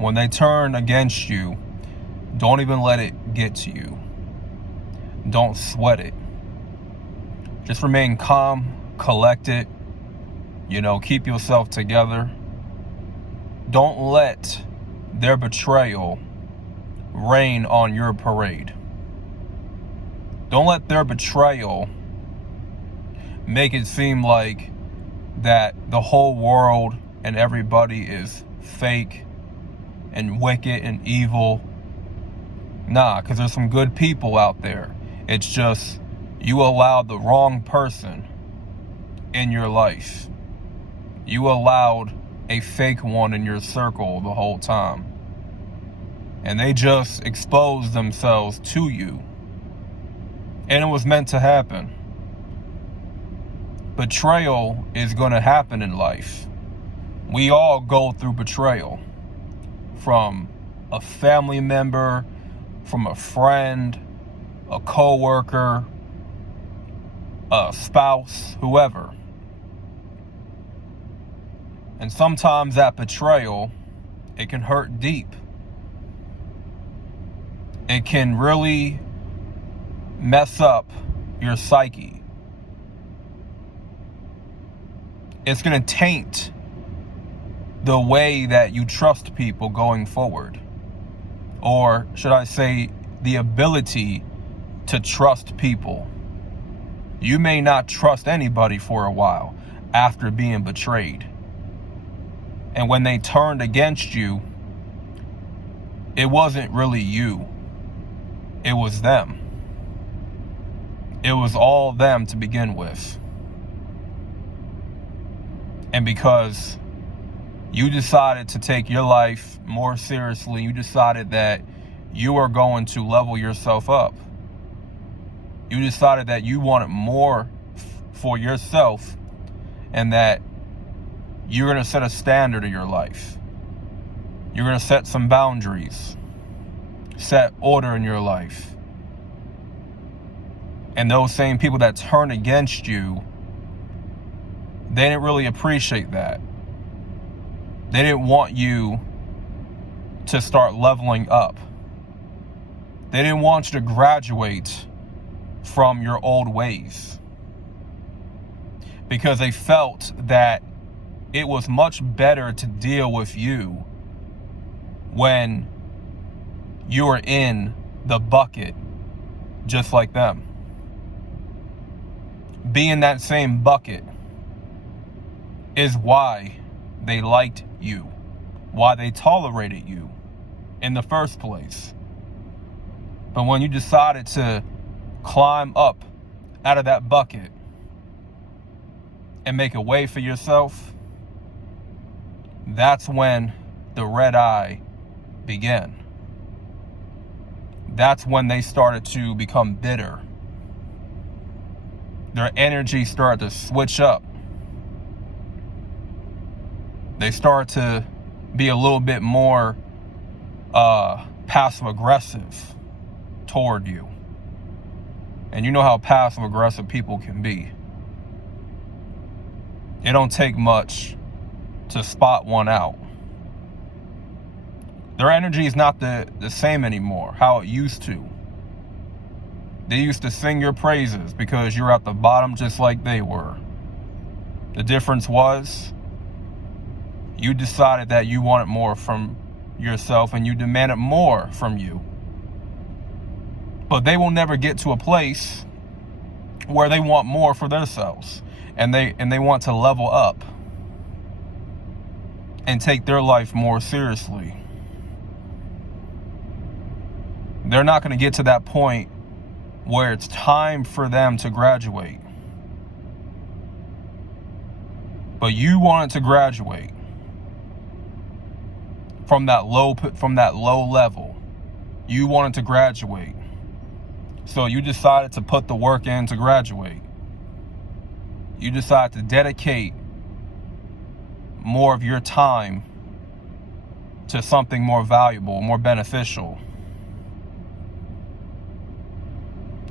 when they turn against you, don't even let it get to you. Don't sweat it. Just remain calm, collected, keep yourself together. Don't let their betrayal rain on your parade. Don't let their betrayal make it seem like that the whole world and everybody is fake and wicked and evil. Nah, because there's some good people out there. It's just you allowed the wrong person in your life. You allowed a fake one in your circle the whole time. And they just exposed themselves to you. And it was meant to happen. Betrayal is going to happen in life. We all go through betrayal. From a family member, from a friend, a coworker, a spouse, whoever. And sometimes that betrayal, it can hurt deep. It can really mess up your psyche. It's going to taint the way that you trust people going forward. Or should I say, the ability to trust people. You may not trust anybody for a while after being betrayed. And when they turned against you, it wasn't really you. It was them. It was all them to begin with. And because you decided to take your life more seriously, you decided that you are going to level yourself up. You decided that you wanted more for yourself and that you're going to set a standard in your life. You're going to set some boundaries, set order in your life. And those same people that turn against you, they didn't really appreciate that. They didn't want you to start leveling up. They didn't want you to graduate from your old ways. Because they felt that it was much better to deal with you when you were in the bucket just like them. Be in that same bucket is why they liked you, why they tolerated you in the first place. But when you decided to climb up out of that bucket and make a way for yourself, that's when the red eye began. That's when they started to become bitter. Their energy started to switch up. They start to be a little bit more passive aggressive toward you. And you know how passive aggressive people can be. It don't take much to spot one out. Their energy is not the same anymore, how it used to. They used to sing your praises because you're at the bottom just like they were. The difference was you decided that you wanted more from yourself and you demanded more from you. But they will never get to a place where they want more for themselves and they want to level up and take their life more seriously. They're not going to get to that point where it's time for them to graduate. But you wanted to graduate from that low level. You wanted to graduate. So you decided to put the work in to graduate. You decided to dedicate more of your time to something more valuable, more beneficial.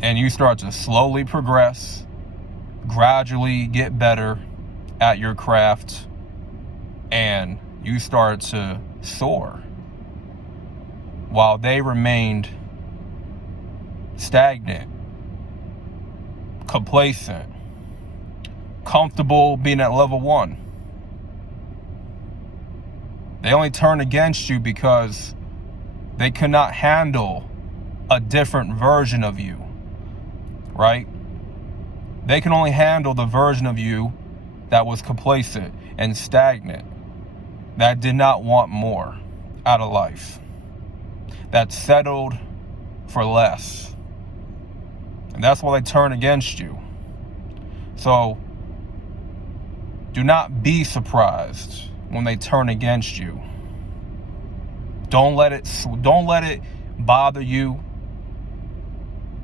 And you start to slowly progress, gradually get better at your craft, and you start to soar. while they remained stagnant, complacent, comfortable being at level 1. They only turned against you because they could not handle a different version of you, right? They can only handle the version of you that was complacent and stagnant, that did not want more out of life, that settled for less. And that's why they turn against you. So do not be surprised when they turn against you. Don't let it bother you,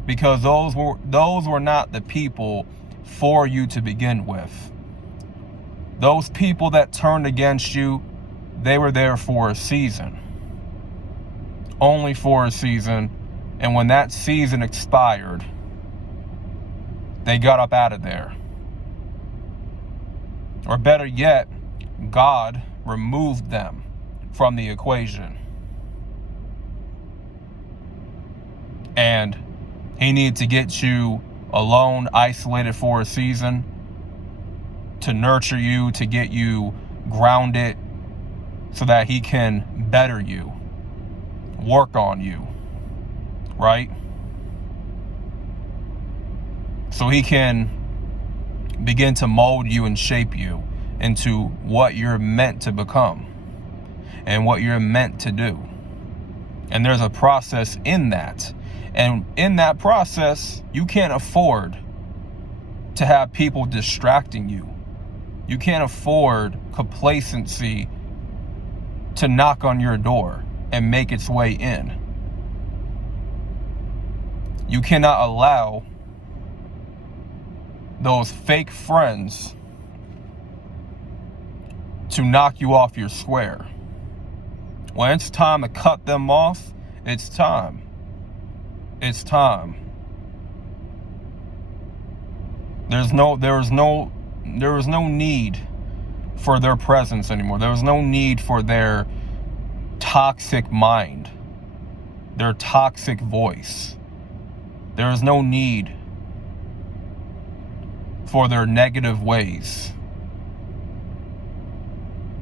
because those were not the people for you to begin with. Those people that turned against you, they were there for a season. Only for a season. And when that season expired, they got up out of there. Or better yet, God removed them from the equation. And he needed to get you alone, isolated for a season, to nurture you, to get you grounded, so that he can better you, work on you, right? So he can begin to mold you and shape you into what you're meant to become and what you're meant to do. And there's a process in that. And in that process, you can't afford to have people distracting you. You can't afford complacency to knock on your door and make its way in. You cannot allow those fake friends to knock you off your square. When it's time to cut them off, it's time. It's time. There was no need for their presence anymore. There was no need for their toxic mind, their toxic voice. There is no need for their negative ways,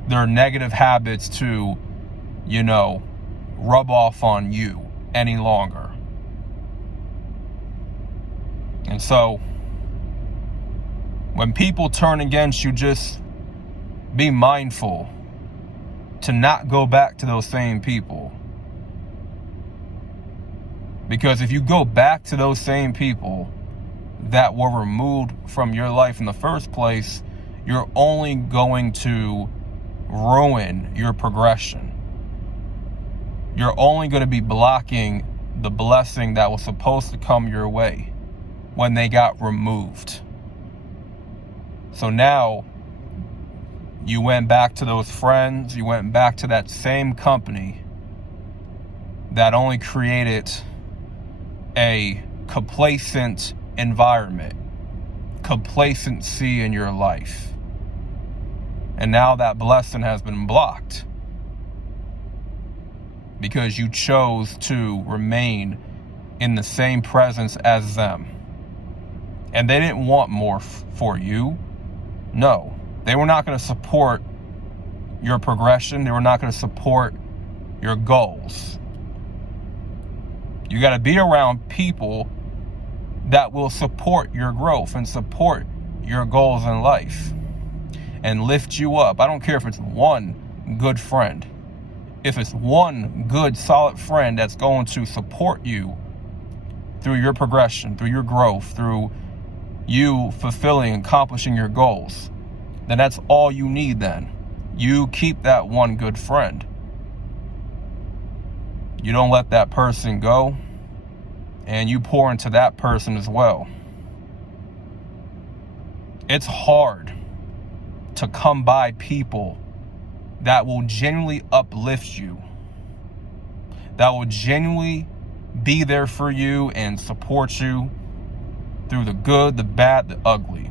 their negative habits to, rub off on you any longer. And so, when people turn against you, just be mindful to not go back to those same people. Because if you go back to those same people that were removed from your life in the first place, you're only going to ruin your progression. You're only going to be blocking the blessing that was supposed to come your way when they got removed. So now you went back to those friends, you went back to that same company that only created a complacent environment, complacency in your life. And now that blessing has been blocked because you chose to remain in the same presence as them. And they didn't want more for you. No, they were not going to support your progression. They were not going to support your goals. You got to be around people that will support your growth and support your goals in life and lift you up. I don't care if it's one good friend. If it's one good, solid friend that's going to support you through your progression, through your growth, through you fulfilling, accomplishing your goals, then that's all you need then. You keep that one good friend. You don't let that person go, and you pour into that person as well. It's hard to come by people that will genuinely uplift you, that will genuinely be there for you and support you through the good, the bad, the ugly.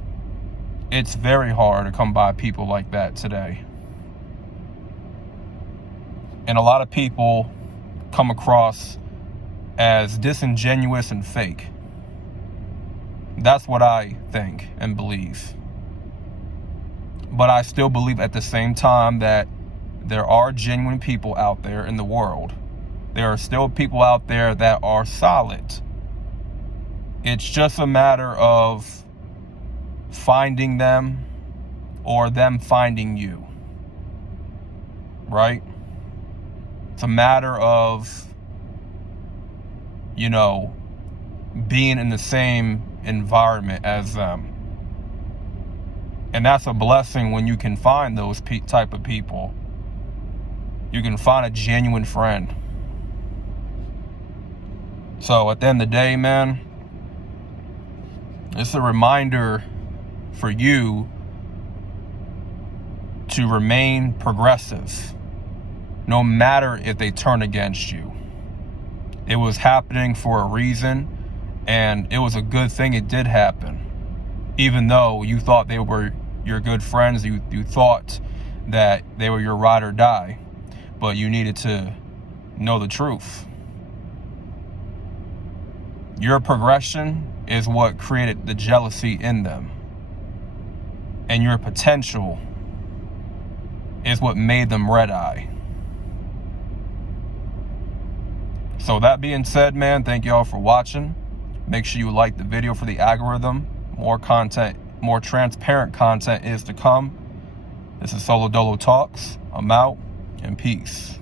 It's very hard to come by people like that today. And a lot of people come across as disingenuous and fake. That's what I think and believe. But I still believe at the same time that there are genuine people out there in the world. There are still people out there that are solid. It's just a matter of finding them or them finding you, right? It's a matter of, being in the same environment as them. And that's a blessing when you can find those type of people. You can find a genuine friend. So at the end of the day, man, it's a reminder for you to remain progressive, no matter if they turn against you. It was happening for a reason, and it was a good thing it did happen. Even though you thought they were your good friends, you thought that they were your ride or die, but you needed to know the truth. Your progression is what created the jealousy in them. And your potential is what made them red eye. So that being said, man, thank y'all for watching. Make sure you like the video for the algorithm. More content, more transparent content is to come. This is Solo Dolo Talks. I'm out, and peace.